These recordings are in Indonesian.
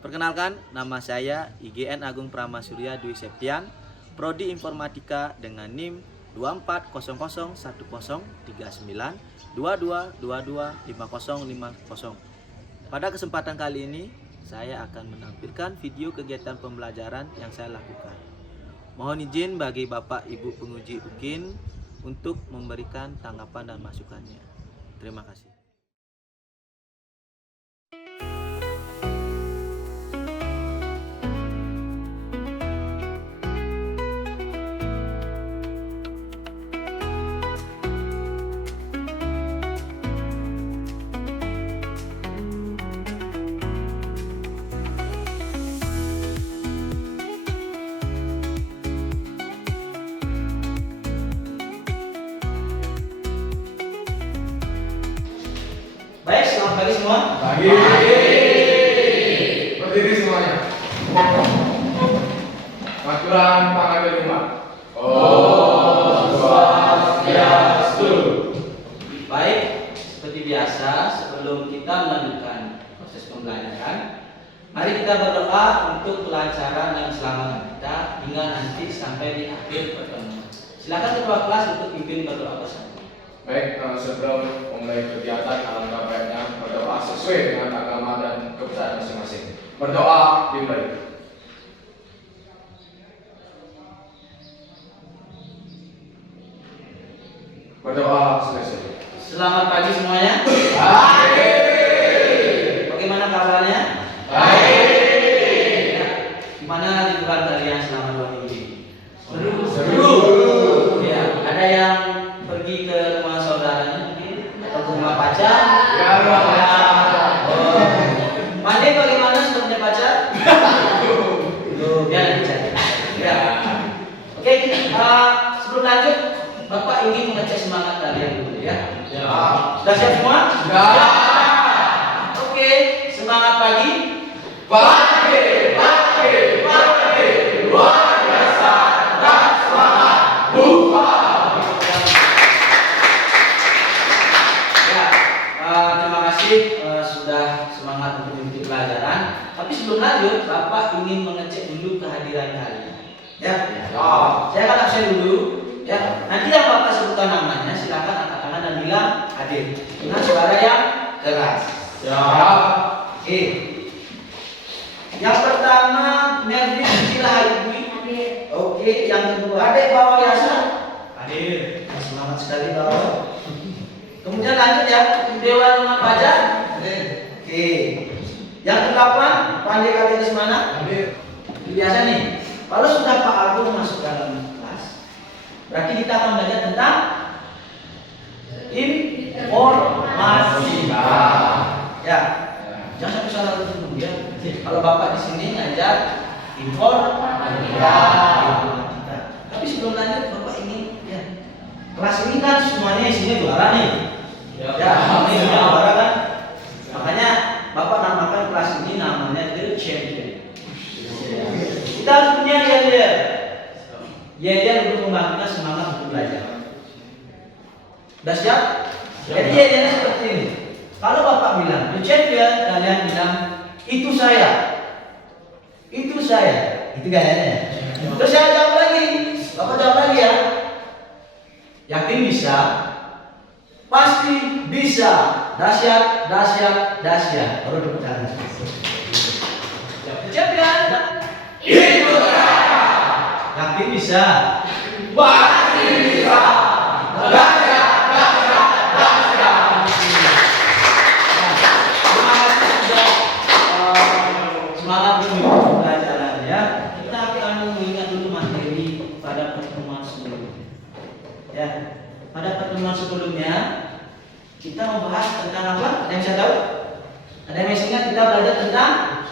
Perkenalkan, nama saya IGN Agung Pramasurya Dwi Septian, Prodi Informatika dengan NIM 2400103922225050. Pada kesempatan kali ini, saya akan menampilkan video kegiatan pembelajaran yang saya lakukan. Mohon izin bagi Bapak Ibu penguji UKIN untuk memberikan tanggapan dan masukannya. Terima kasih. Baik, selamat pagi semua. Pagi. Berdiri semuanya. Aturan tanggal 5. Om Swastiastu. Baik, seperti biasa sebelum kita melanjutkan proses pembelajaran, mari kita berdoa untuk kelancaran dan keselamatan kita hingga nanti sampai di akhir pertemuan. Silakan ketua kelas untuk pimpin berdoa bersama. Baik, sebelum memulai kegiatan alangkah baiknya berdoa sesuai dengan agama dan kepercayaan masing-masing. Berdoa dimulai. Berdoa selesai. Selamat pagi semuanya. Baik. Bagaimana kabarnya? Baik. Ya, gimana liburan kalian selama 2 minggu ini? Seru. Ya, ada yang pergi ke rumah saudaranya mungkin atau ke rumah pacar? Ya, rumah pacar. Oh. Mandi bagaimana sudah punya pacar? Tuh, biar nanti cari. Ya. Oke, sebelum lanjut, Bapak ingin mengecek semangat kalian dulu ya. Ya. Sudah siap semua? Ya. Oke, semangat pagi. Pagi, pagi, pagi, luar biasa dan semangat buah. Ya, terima kasih sudah semangat untuk mengikuti pelajaran. Tapi sebelum lanjut, Bapak ingin mengecek dulu kehadiran kalian. Ya, saya akan absen dulu. Ya, nanti yang Bapak sebutkan namanya, silakan angkat tangan dan bilang hadir dengan suara yang keras. Ya. Oke. Yang pertama, Melvin Cilahayu. Oke, yang kedua, Adek Bawa Yasa. Hadir. Semangat sekali bawa. Kemudian lanjut ya, Dewan Rumah Pajak. Oke. Yang ke-8, Pandai Katiris mana? Hadir. Biasa nih, kalau sudah Pak Agung masuk dalam kelas, berarti kita akan belajar tentang informasi. Ya, jangan sampai salah dulu ya. Kalau Bapak di sini ngajar informatika. Tapi sebelum lanjut, Bapak ini ya, kelas ini kan semuanya isinya juara nih. Ya, ini juara kan. Makanya Bapak namakan kelas ini namanya The Champion. Kita harus punya yel-yel. Yel-yel untuk membangkitkan semangat untuk belajar. Udah siap? Jadi yel-yelnya seperti ini. Kalau Bapak bilang The Champion, kalian bilang itu saya. Itu saya. Itu gayanya. Terus saya jawab lagi. Bapak jawab lagi ya. Yakin bisa? Pasti bisa. Dahsyat, dahsyat, dahsyat. Baru tepuk tangan. The Champion. Itu saya. Yakin bisa? Pasti bisa. Dahsyat, dahsyat, dahsyat. Semangat mengikuti pelajarannya. Kita akan mengingat dulu materi pada pertemuan sebelumnya. Ya, pada pertemuan sebelumnya kita membahas tentang apa? Ada yang bisa tahu? Ada yang masih ingat kita belajar tentang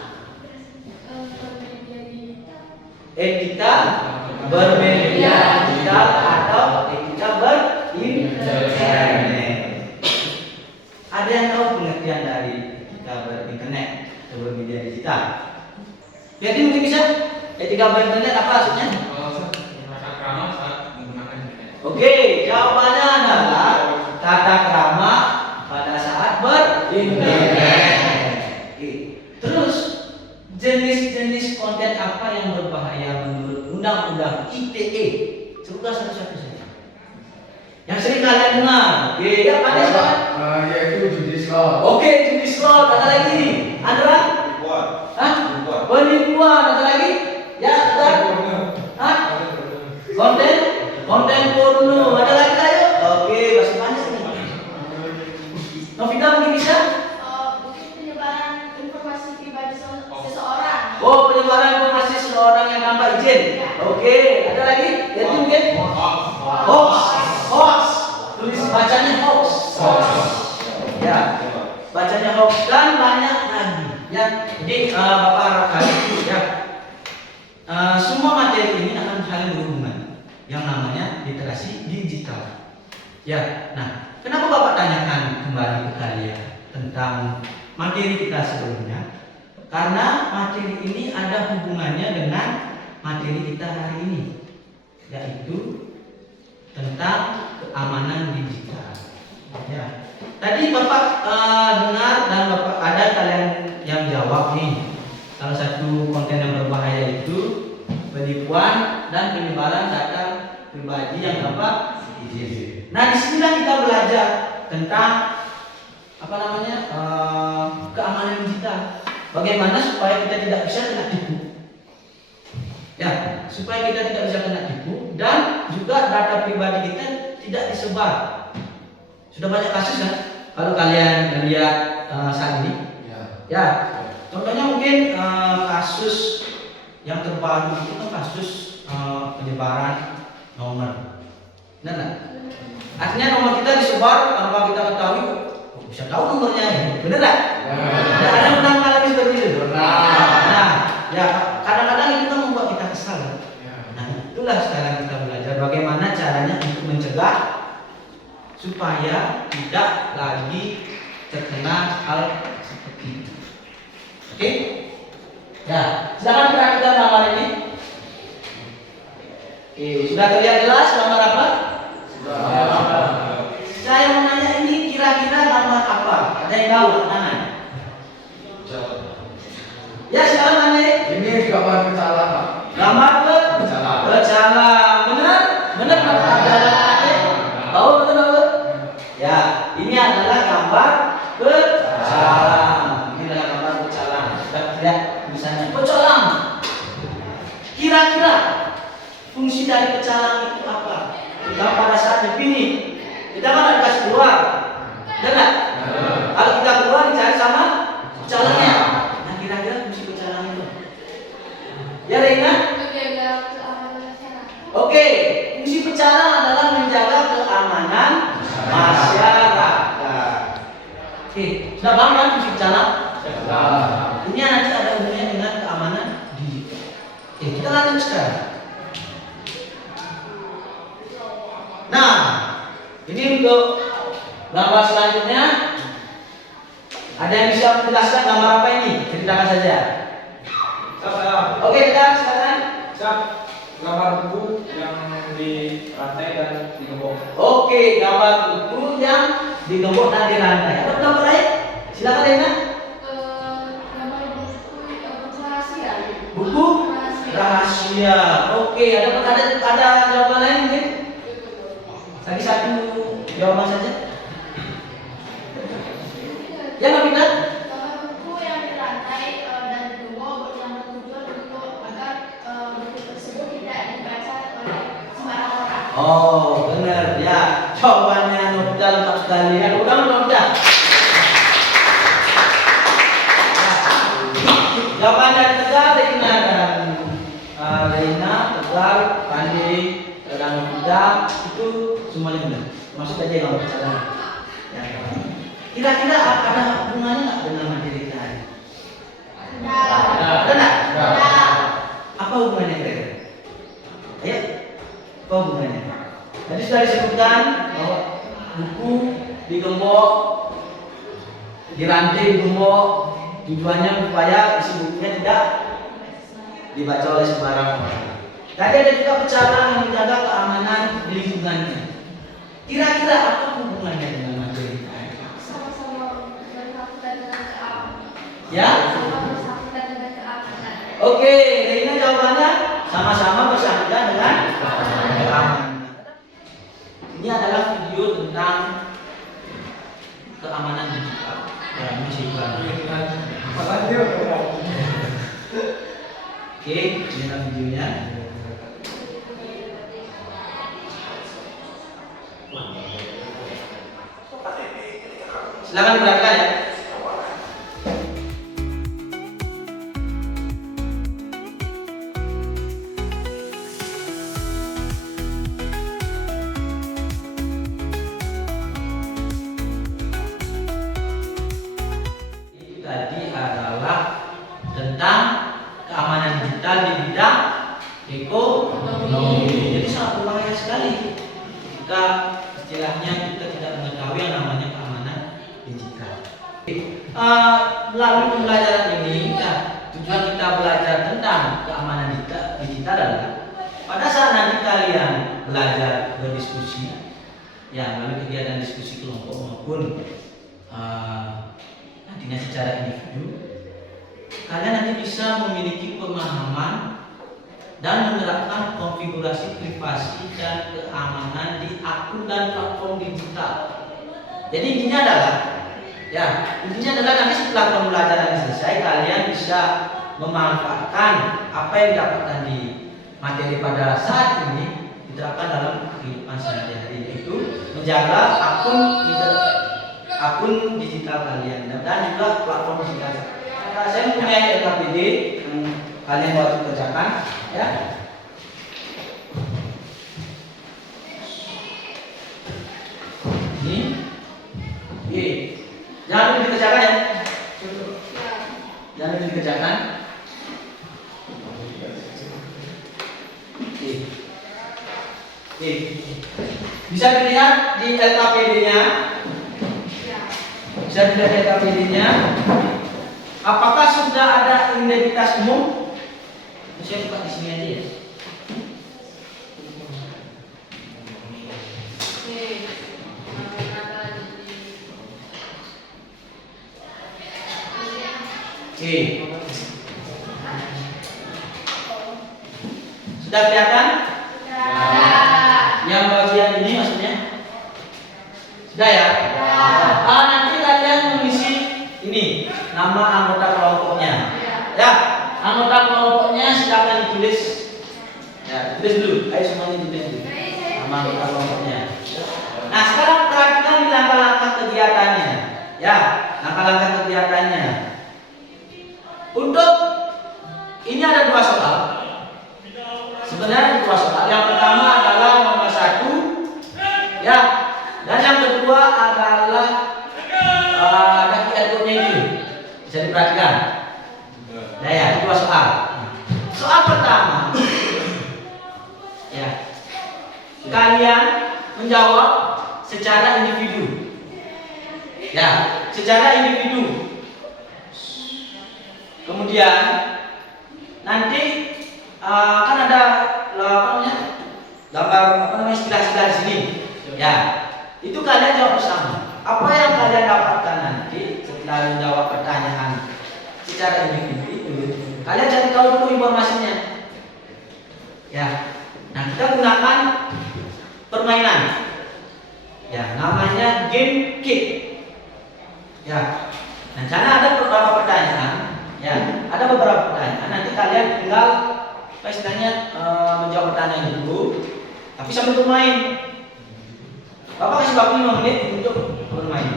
etika bermedia digital atau etika berinternet. Ada yang tahu pengertian dari etika berinternet atau bermedia digital? Jadi mungkin bisa etika berinternet apa maksudnya? Tata krama saat menggunakan internet. Oke, jawabannya adalah tata krama pada saat berinternet. Terus J jenis-jenis konten apa yang berbahaya menurut Undang-Undang ITE? Sebutkan satu-satu saja. Yang sering kalian dengar. Oke, ya pandai sekarang. Yaitu judi slot. Oke, judi slot. Ada lagi? Ada? Hah? Penipuan. Ada lagi? Ya, ada? Hah? Konten porno. Ada lagi ayo? Oke, masih banyak nih. Novita mungkin bisa? Mungkin penyebaran informasi pribadi seseorang. Oh, penyebaran informasi seseorang yang tanpa izin. Oke, ada lagi? Itu mungkin? Hoax. Tulis bacanya hoax. Ya, bacanya hoax dan banyak lagi. Ya, jadi Bapak harapkan ya, semua materi ini akan saling berhubungan. Yang namanya literasi digital. Ya, nah, kenapa Bapak tanyakan kembali ke kalian tentang materi kita sebelumnya? Karena materi ini ada hubungannya dengan materi kita hari ini, yaitu tentang keamanan digital. Ya, tadi Bapak dengar dan Bapak ada kalian yang jawab nih. Salah satu konten yang berbahaya itu penipuan dan penyebaran data pribadi yang tanpa izin. Nah, disinilah kita belajar tentang apa namanya keamanan digital. Bagaimana supaya kita tidak bisa kena tipu? Ya, supaya kita tidak bisa kena tipu dan juga data pribadi kita tidak disebar. Sudah banyak kasus kan? Kalau kalian lihat saat ini, ya, contohnya mungkin kasus yang terbaru itu kan kasus penyebaran nomor. Benar nggak? Artinya nomor kita disebar tanpa kita ketahui, kok bisa tahu nomornya ya? Benar nggak? Ya, ada yang pernah mengalami seperti itu. Nah, ya kadang-kadang itu kan membuat kita kesal. Nah, itulah sekarang kita belajar bagaimana caranya untuk mencegah supaya tidak lagi terkena hal seperti itu. Oke? Ya, silakan perhatikan gambar ini. Oke, sudah terlihat jelas gambar apa? Saya mau nanya ini kira-kira gambar apa? Ada yang tahu? Tangan. Ya, silakan Anda. Ini gambar pecalang, Pak. Gambar pecalang. Benar? Benar Pak? Tahu betul? Ya, ini adalah gambar pecalang. Ini adalah gambar pecalang. Kita lihat tulisannya pecalang. Kira-kira fungsi dari pecalang itu apa? Kita pada saat dipilih, kita kan dikasih keluar, benar? Kalau kita keluar dicari sama pecalangnya. Nah, kira-kira fungsi pecalang itu? Ya, Reina? Menjaga keamanan masyarakat. Oke, fungsi pecalang adalah menjaga keamanan masyarakat. Oke, sudah paham kan fungsi pecalang? Ini nanti ada hubungannya dengan keamanan digital. Oke, kita lanjut sekarang. Nah, ini untuk gambar selanjutnya. Ada yang bisa menjelaskan gambar apa ini? Ceritakan saja. Oke, kita sekarang. Gambar buku yang di lantai dan digembok. Oke, gambar buku yang digembok dan dirantai. Apa gambar lain? Silakan Rena. Gambar buku rahasia. Buku rahasia. Oke, ada jawaban lain mungkin? Lagi satu jawaban saja. Ya, Novita? Gambar buku yang di lantai dan digembok yang bertujuan untuk agar buku tersebut tidak dibaca oleh sembarang orang. Oh, benar ya. Jawabannya Novita lengkap sekali. Ya, udah Novita. Jawaban dari Tegar, Reina dan Reina, Tegar, Pandiri, dan Novita itu semuanya benar. Masuk aja gambar pecalang. Ya. Kira-kira ada hubungannya nggak dengan materi kita hari? Ada nggak? Apa hubungannya kira-kira? Ayo, apa hubungannya? Tadi sudah disebutkan bahwa buku digembok, dirantai digembok, tujuannya supaya isi bukunya tidak dibaca oleh sembarang orang. Tadi ada juga pecalang yang menjaga keamanan di lingkungannya. Kira-kira apa hubungannya dengan materi kita? Sama-sama bersangkutan dengan keamanan. Ya? Sama bersangkutan dengan keamanan. Oke, ini jawabannya sama-sama bersangkutan dengan keamanan. Ini adalah video tentang keamanan digital. Ya, ini masih iklan. Oke, ini adalah videonya. Silakan diperhatikan ya. Itu tadi adalah tentang keamanan digital di bidang ekonomi. Jadi sangat berbahaya sekali jika istilahnya kita tidak mengetahui yang namanya keamanan digital. Melalui pembelajaran ini, tujuan kita belajar tentang keamanan digital adalah pada saat nanti kalian belajar berdiskusi, ya melalui kegiatan diskusi kelompok maupun nantinya secara individu, kalian nanti bisa memiliki pemahaman dan menerapkan konfigurasi privasi dan keamanan di akun dan platform digital. Jadi intinya adalah nanti setelah pembelajaran selesai, kalian bisa memanfaatkan apa yang didapatkan di materi pada saat ini diterapkan dalam kehidupan sehari-hari, yaitu menjaga akun digital kalian dan juga platform digital. Saya mempunyai LKPD yang kalian wajib kerjakan, ya. Ini, jangan lupa dikerjakan ya. Jangan lupa dikerjakan. Bisa dilihat di LKPD-nya. Bisa dilihat di LKPD-nya. Apakah sudah ada identitas umum? Saya buka di sini aja ya. Oke. Sudah kelihatan? Yang bagian ini maksudnya? Sudah ya? Nanti kalian mengisi ini nama anggota kelompoknya. Ya, anggota kelompoknya silakan ditulis. Ya, tulis dulu. Ayo semuanya tulis dulu. Nama anggota kelompoknya. Nah, sekarang perhatikan di langkah-langkah kegiatannya. Ya, langkah-langkah kegiatannya. Untuk ini ada 2 soal. Sebenarnya ada 2 soal. Yang pertama adalah nomor 1, ya, dan yang kedua adalah ada QR code-nya itu. Bisa diperhatikan. Nah ya, itu 2 soal. Soal pertama, ya, kalian menjawab secara individu. Ya, secara individu. Kemudian nanti kan ada gambar istilah-istilah di sini. Ya, itu kalian jawab bersama. Apa yang kalian dapatkan nanti setelah menjawab pertanyaan secara individu itu, kalian cari tahu dulu informasinya. Ya, nah kita gunakan permainan. Ya, namanya game kit. Ya, nah karena ada beberapa pertanyaan. Ya, ada beberapa pertanyaan. Nanti kalian tinggal istilahnya menjawab pertanyaan dulu, tapi sambil bermain. Bapak kasih waktu 5 menit untuk bermain.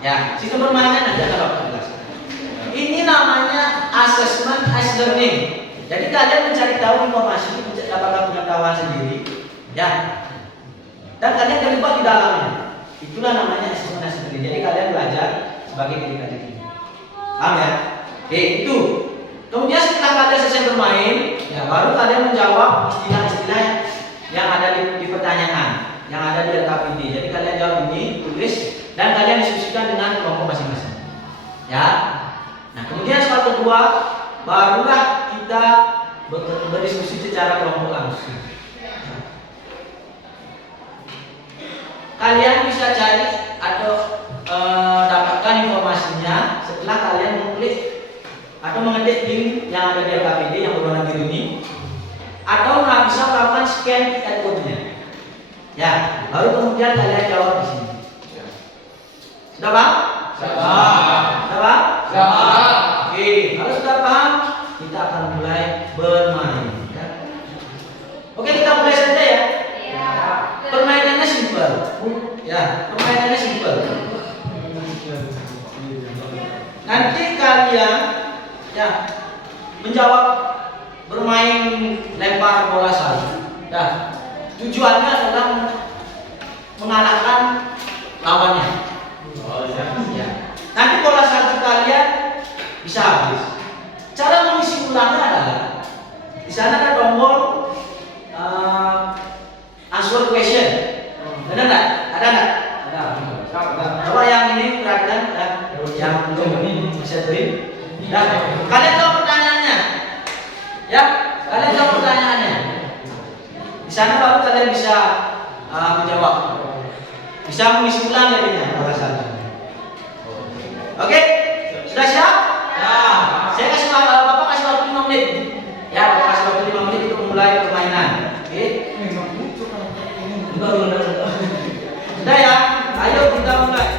Ya, sistem permainan nanti akan Bapak jelaskan. Ini namanya assessment as learning. Jadi kalian mencari tahu informasi, mendapatkan pengetahuan sendiri, ya. Dan kalian terlibat di dalamnya. Itulah namanya assessment as learning. Jadi kalian belajar sebagai diri kalian. Paham ya? Oke, itu. Kemudian setelah kalian selesai bermain, ya baru kalian menjawab istilah-istilah yang ada di pertanyaan, yang ada di LKPD. Jadi kalian jawab ini, tulis, dan kalian diskusikan dengan kelompok masing-masing. Ya. Nah, kemudian soal kedua, barulah kita berdiskusi secara kelompok langsung. Kalian bisa cari atau dapatkan informasinya setelah kalian mengklik atau mengetik link yang ada di LKPD yang berwarna biru ini, atau nggak bisa melakukan scan QR code-nya. Ya, baru kemudian kalian jawab di sini. Sudah paham? Sudah paham? Oke, kalau sudah paham, kita akan mulai bermain. Ya. Oke, kita mulai saja ya. Permainannya simpel. Ya, permainannya simpel. Nanti kalian ya menjawab bermain lempar bola salju. Nah, tujuannya adalah mengalahkan lawannya. Ya. Nanti bola salju kalian bisa habis. Cara mengisi ulangnya adalah di sana ada tombol answer question. Ada nggak? Ada nggak? Coba yang ini perhatikan, yang belum ini bisa beri. Nah, kalian tahu pertanyaannya? Ya, kalian tahu pertanyaannya. Di sana baru kalian bisa menjawab. Bisa mengisi ulang jadinya bola salju. Oke, sudah siap? Ya. Saya kasih Bapak kasih waktu 5 menit. Ya, Bapak kasih waktu 5 menit untuk memulai permainan. Oke. Sudah ya? Ayo kita mulai.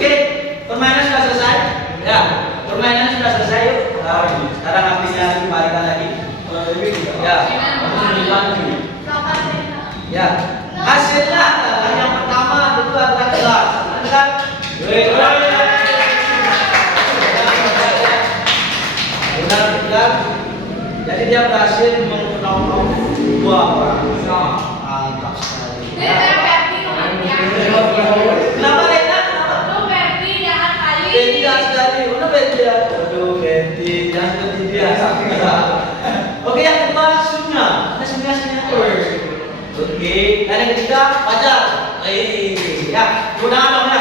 Oke, permainan sudah selesai. Ya, permainan sudah selesai. Yuk. Sekarang apinya dikembalikan lagi. Ya. Ya. Hasilnya adalah yang pertama itu adalah gelas. Kan? Benar. Jadi dia berhasil menolong 2 orang. Mantap sekali. Kenapa Lena? Betty sekali, mana Betty ya? Aduh Betty, jangan seperti dia. Oke, yang kedua Sunya. Ada Sunya. Oke, dan yang ketiga Fajar. Ya, mudah-mudahan dong ya.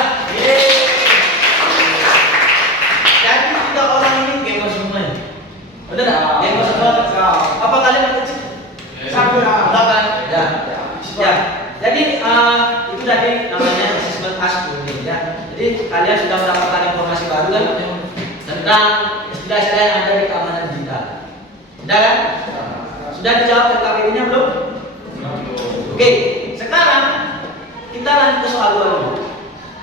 Jadi 3 orang ini gamer semua. Bener nggak? Gamer semua. Apa kalian mau kecil? Enggak kan? Ya. Jadi itu tadi namanya assessment ASKO ya. Jadi kalian sudah mendapatkan informasi baru kan tentang istilah-istilah yang ada di keamanan digital. Sudah kan? Sudah dijawab LKPD-nya belum? Oke, sekarang kita lanjut ke soal 2 dulu.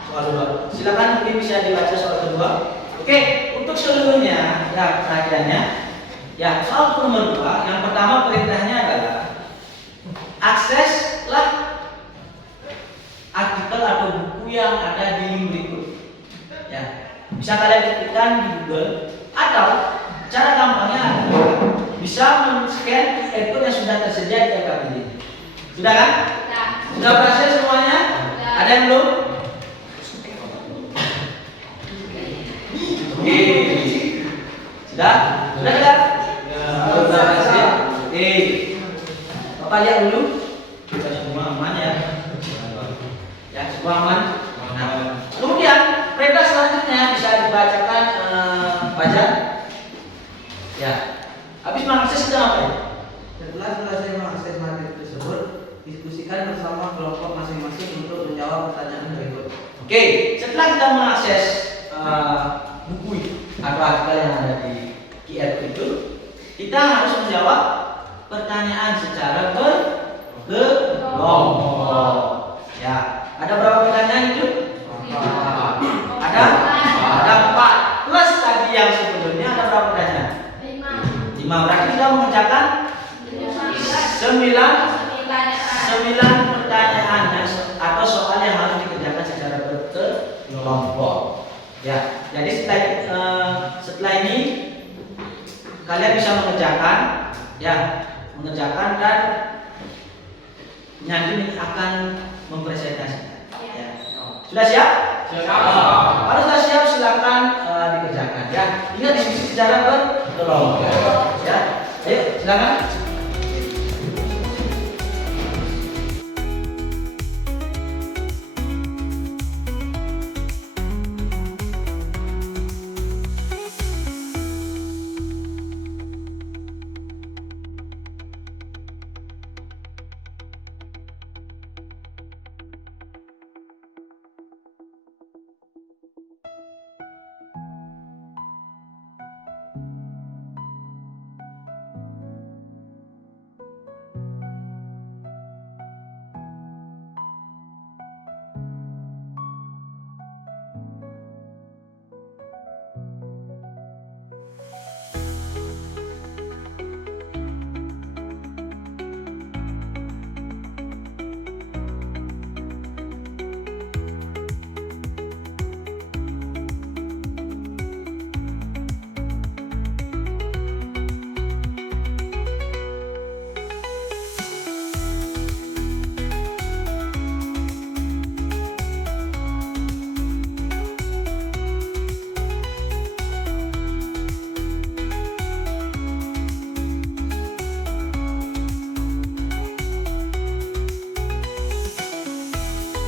Soal 2. Silakan mungkin bisa dibaca soal kedua. Oke, untuk seluruhnya ya perhatiannya. Ya, soal nomor 2, yang pertama perintahnya adalah akseslah artikel atau buku yang ada di link berikut. Ya, bisa kalian ketikkan di Google atau cara gampangnya adalah bisa men-scan QR code yang sudah tersedia di LKPD. Sudah kan? Sudah berhasil semuanya? Ada yang belum? Oke. Sudah? Sudah tidak? Sudah berhasil. Oke. Bapak lihat dulu. Kita semua aman ya. Ya, semua aman. Nah, kemudian perintah selanjutnya bisa dibacakan Fajar. Ya. Habis mengakses itu apa ya? Setelah selesai mengakses materi tersebut, diskusikan bersama kelompok masing-masing untuk menjawab pertanyaan berikut. Oke, setelah kita mengakses buku atau artikel yang ada di QR itu, kita harus menjawab pertanyaan secara berkelompok. Ya, ada berapa pertanyaan itu? Ada 4 plus tadi yang sebelumnya ada berapa pertanyaan? 5. Berarti kita mengerjakan 9 pertanyaan atau soal yang harus dikerjakan secara berkelompok. Ya, Jadi setelah ini kalian bisa mengerjakan, ya, mengerjakan dan nanti akan mempresentasikan. Ya. Sudah siap? Siap. Kalau sudah siap silakan dikerjakan. Ya, ingat diskusi secara berkelompok. Ya, ayo silakan.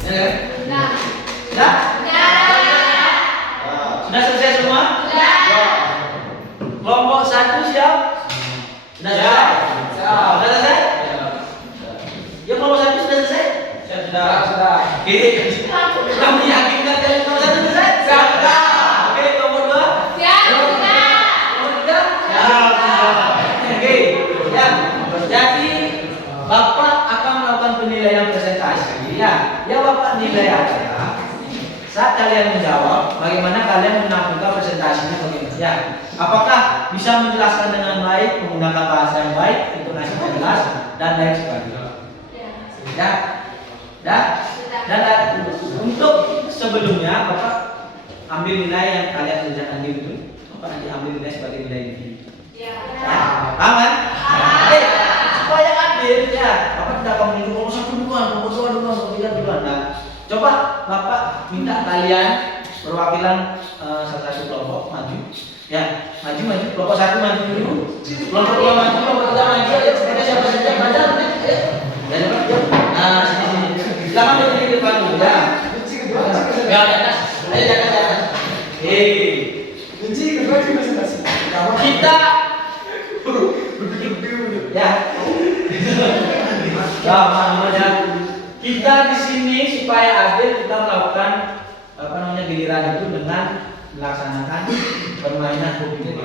Nah. Sudah? Nah. Sudah selesai semua? Nah. Kelompok 1 siap? Sudah selesai? Sudah selesai? Ya, kelompok 1 sudah selesai? Sudah. Oke. Sudah meyakinkan kalian kelompok 1 selesai? Sudah. Oke, kelompok 2? Siap. Sudah. Kelompok 3? Oke. Ya. Jadi Bapak akan melakukan penilaian presentasi. Ya, Bapak nilai adalah saat kalian menjawab, bagaimana kalian menampilkan presentasinya bagaimana. Ya, apakah bisa menjelaskan dengan baik, menggunakan bahasa yang baik, intonasi yang jelas, dan lain sebagainya. Ya, dan untuk sebelumnya Bapak ambil nilai yang kalian kerjakan dulu. Bapak nanti ambil nilai sebagai nilai ini. Ya. Paham kan? Oke, supaya adil ya, Bapak tidak akan menunggu nomor 1 duluan, nomor 2 duluan, nomor 3 duluan. Nah, coba Bapak minta kalian perwakilan salah satu kelompok maju. Ya, maju. Kelompok 1 maju dulu. Kelompok 2 maju, kelompok 3 maju. Ayo, siapa saja maju. Ayo. Ya, coba. Nah, sini. Silakan berdiri di depan dulu ya. Ya, di atas. Ayo di atas. Kita ya. Ya, kita di sini supaya adil kita melakukan giliran itu dengan melaksanakan permainan kopi.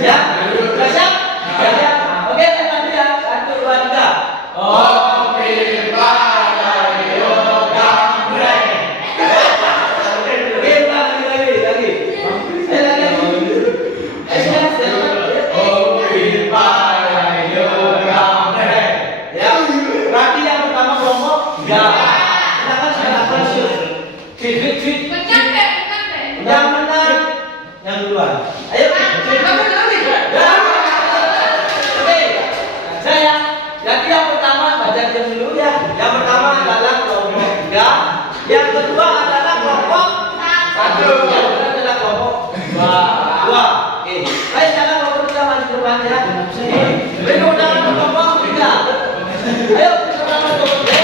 Ya, sudah siap? Ya. Oke, lanjut ya. 1, 2, 3. Kopi pakai yoga breng. Oke, lagi. Kopi pakai yoga breng. Ya, berarti yang pertama kelompok 3. Silakan saya lakukan fit. Yang menang yang duluan. Ayo. Oke. Saya jadi yang pertama baca diam dulu ya. Yang pertama adalah kelompok 3. Yang kedua adalah kelompok 1. Yang kedua adalah kelompok 2. Oke. Baik, sekarang kelompok 3 maju ke depan ya. Sini. Beri kemenangan untuk kelompok 3. Ayo, kemenangan kelompok 3.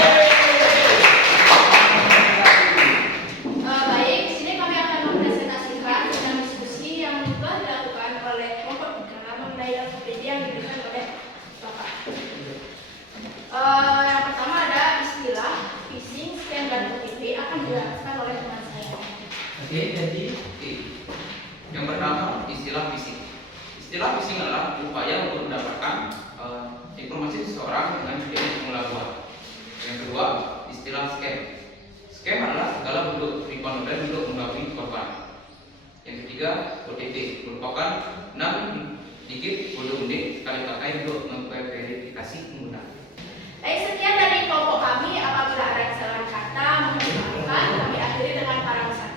Baik, di sini kami akan mempresentasikan tentang diskusi yang telah dilakukan oleh kelompok 3 mengenai LPD yang diberikan oleh Bapak. Yang pertama ada istilah phishing, scam, dan OTP akan dijelaskan oleh teman saya. Oke, jadi Yang pertama, istilah phishing. Istilah phishing adalah upaya untuk mendapatkan informasi seseorang dengan tujuan pengeluaran. Yang kedua, istilah scam. Scam adalah segala bentuk penipuan online untuk mengelabui korban. Yang ketiga, OTP merupakan 6 digit kode unik sekali pakai untuk memverifikasi pengguna. Baik, sekian dari kelompok kami. Apabila ada kesalahan kata, mohon dimaafkan. Kami akhiri dengan para pesan.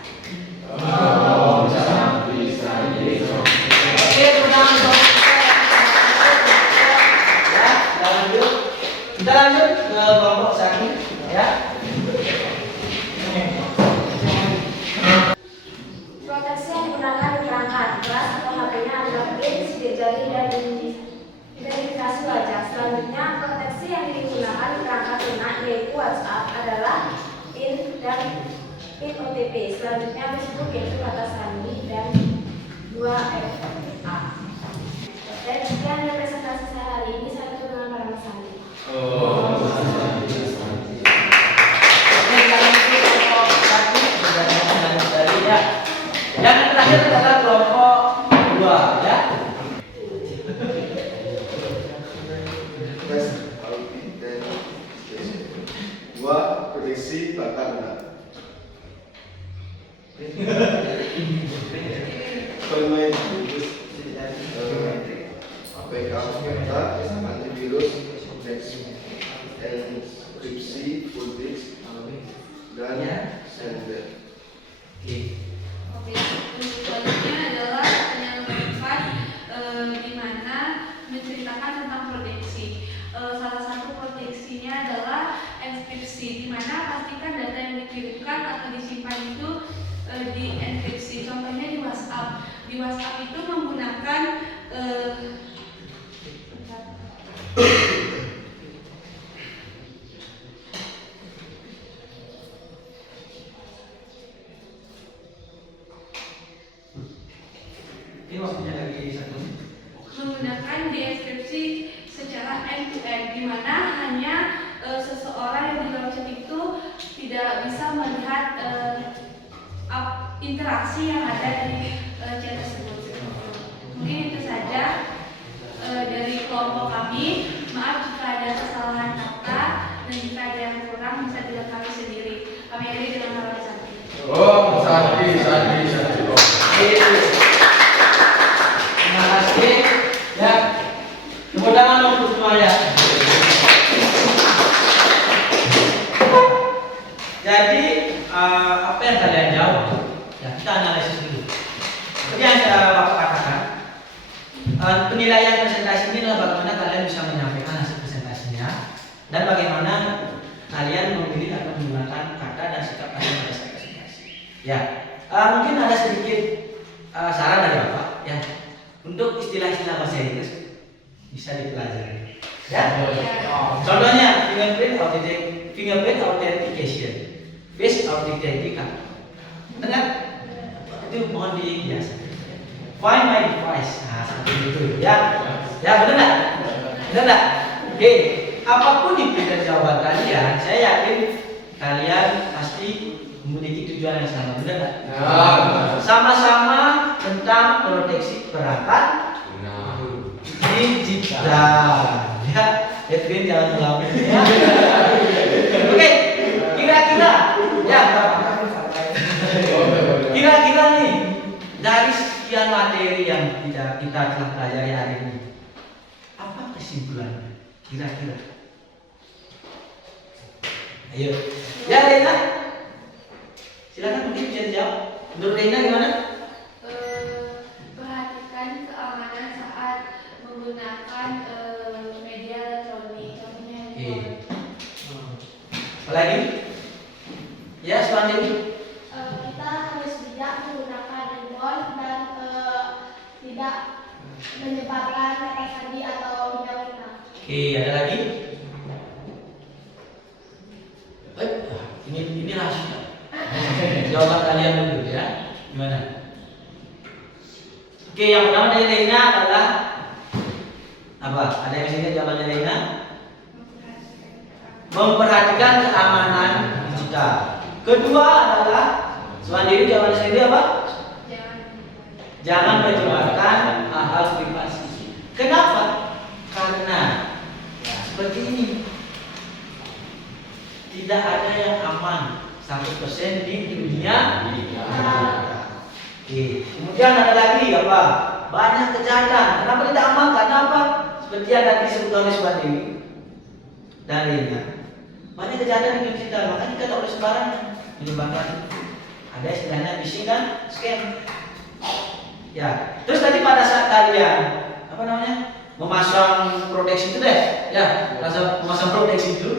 Proteksi yang digunakan di perangkat kelas atau HP-nya adalah pin, sidik jari, dan identifikasi wajah. Selanjutnya, proteksi yang digunakan di perangkat lunak yaitu WhatsApp adalah PIN dan PIN OTP. Selanjutnya, Facebook yaitu kata sandi dan 2FA. Dan sekian representasi saya hari ini. Saya tutup dengan para Mas Sandi. Yang terakhir adalah kelompok 2 ya. Dua, proteksi tata guna. Bermain virus, backup data, antivirus, enkripsi, full text, dan sender. Oke, untuk selanjutnya adalah yang keempat, di mana menceritakan tentang proteksi. Salah satu proteksinya adalah enkripsi, di mana pastikan data yang dikirimkan atau disimpan itu dienkripsi. Contohnya di WhatsApp. Di WhatsApp itu menggunakan Ini waktunya lagi satu. menggunakan dienkripsi secara end to end, di mana hanya seseorang yang di dalam chat itu tidak bisa melihat interaksi yang ada di chat tersebut. Mungkin itu saja dari kelompok kami. Maaf jika ada kesalahan kata dan jika ada yang kurang bisa dilengkapi sendiri. Kami akhiri dengan harapan satu. Oh, Sandi. Terima kasih. Ya, tepuk tangan untuk semuanya. Jadi apa yang kalian jawab? Ya, kita analisis dulu. Seperti yang Bapak katakan, penilaian presentasi ini adalah bagaimana kalian bisa menyampaikan hasil presentasinya dan bagaimana kalian memilih atau menggunakan kata dan sikap kalian pada saat presentasi. Ya, mungkin ada sedikit saran dari Bapak. Ya, untuk istilah-istilah bahasa Inggris bisa dipelajari. Ya. Contohnya fingerprint authentication, face authentication. Dengar? Itu mohon dibiasa. Find my device. Nah, seperti itu. Ya. Ya, benar enggak? Benar enggak? Oke. Apapun diberikan jawaban kalian, saya yakin kalian pasti memiliki tujuan yang sama. Benar enggak? Sama-sama tentang proteksi perangkat digital. Ya, Edwin jangan ngelamun ya. Oke, kira-kira ya, kira-kira nih dari sekian materi yang kita telah pelajari hari ini, apa kesimpulannya? Kira-kira? Ayo, ya Rena, silakan mungkin bisa dijawab. Menurut Rena gimana? Perhatikan keamanan saat menggunakan media elektronik, contohnya handphone. Apalagi? Ya, selanjutnya. Kita harus bijak menggunakan handphone dan tidak menyebarkan kata sandi atau email kita. Oke, ada lagi? Ini rahasia. Jawaban kalian dulu ya. Gimana? Oke, yang pertama dari Reina adalah apa? Ada yang bisa jawabannya Reina? Memperhatikan keamanan digital. Kedua adalah Suandiri, jawaban sendiri apa? Jangan menyebarkan hal-hal privasi. Kenapa? Karena seperti ini, tidak ada yang aman 100% di dunia. Oke. Kemudian ada lagi apa? Banyak kejahatan. Kenapa tidak aman? Karena apa? Seperti yang tadi disebut oleh Suandiri dan Rina. Banyak kejahatan di dunia digital, makanya kita tak boleh sembarangan menyebarkan. Ada istilahnya phishing dan scam. Ya, terus tadi pada saat kalian apa namanya memasang proteksi itu deh, ya, memasang proteksi itu,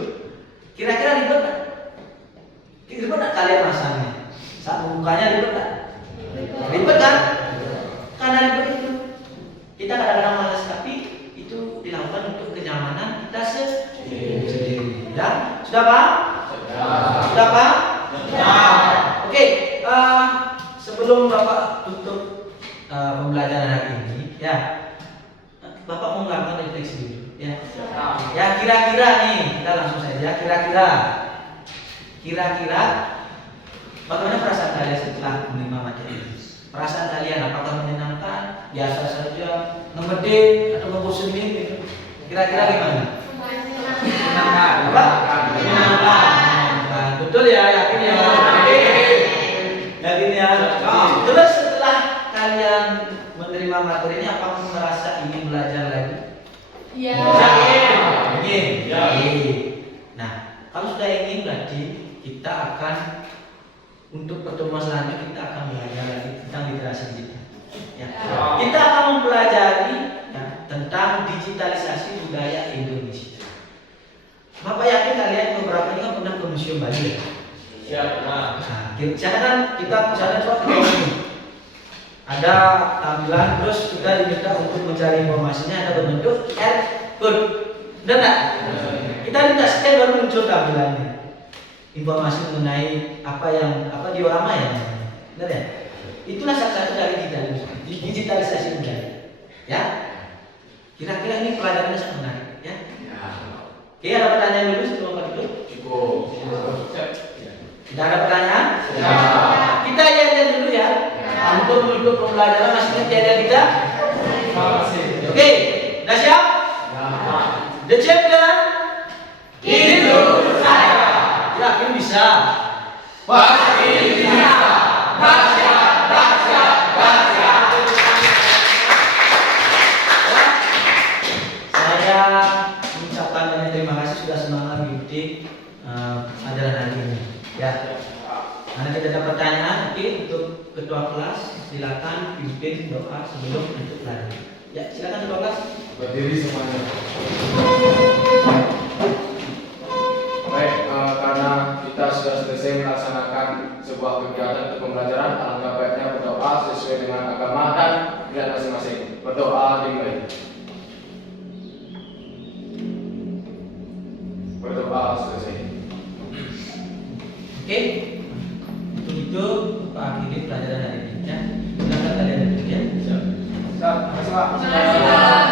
kira-kira ribet nggak? Ribet nggak kalian masangnya? Saat membukanya ribet nggak? Ribet kan? Karena ribet itu kita kadang-kadang malas, tapi itu dilakukan untuk kenyamanan kita sendiri. Ya, sudah Pak? Sudah Pak? Oke, sebelum Bapak tutup pembelajaran hari ini, ya, Bapak mau melakukan refleksi dulu, ya. Ya, kira-kira nih, kita langsung saja. Kira-kira bagaimana perasaan kalian setelah menerima materi ini? Perasaan kalian apakah menyenangkan, biasa saja, ngemedin atau ngebosenin gitu? Kira-kira gimana? Menyenangkan. Apa? Menyenangkan. Betul ya, yakin ya? Yakin ya? Terus setelah kalian menerima materi ini, apakah merasa ingin belajar lagi? Iya. Ingin. Nah, kalau sudah ingin, berarti kita akan untuk pertemuan selanjutnya kita akan belajar lagi tentang literasi digital. Ya. Kita akan mempelajari ya, tentang digitalisasi budaya Indonesia. Bapak yakin kalian beberapa ini kan pernah ke Museum Bali ya? Ya, benar. Nah, kita sana coba ini. Ada tampilan, terus kita diminta untuk mencari informasinya, ada berbentuk QR code. Benar nggak? Kita minta scan baru muncul tampilannya. Informasi mengenai apa diorama ya, benar ya? Itulah salah satu dari digitalisasi budaya. Ya, kira-kira ini pelajarannya sangat menarik, ya. Oke, ada pertanyaan dulu sebelum Pak tutup? Cukup. Tidak ada pertanyaan? Kita lihat dulu ya. Untuk menutup pembelajaran masih tiada kita. Oke, sudah siap? The champion hidup saya. Yakin bisa? Pasti bisa. Saya mengucapkan banyak terima kasih sudah semangat mengikuti pelajaran hari ini. Ya. Karena tidak ada pertanyaan, oke, untuk ketua kelas silakan pimpin doa sebelum untuk lari. Ya, silakan ketua kelas. Berdiri semuanya. Baik, karena kita sudah selesai melaksanakan sebuah kegiatan untuk pembelajaran, alangkah baiknya berdoa sesuai dengan agama dan pilihan masing-masing. Berdoa dimulai. Berdoa selesai. Oke, untuk itu Pak akhiri pelajaran hari ini. Ya, silakan kalian duduk ya. Siap, terima kasih Pak. Terima kasih, Pak.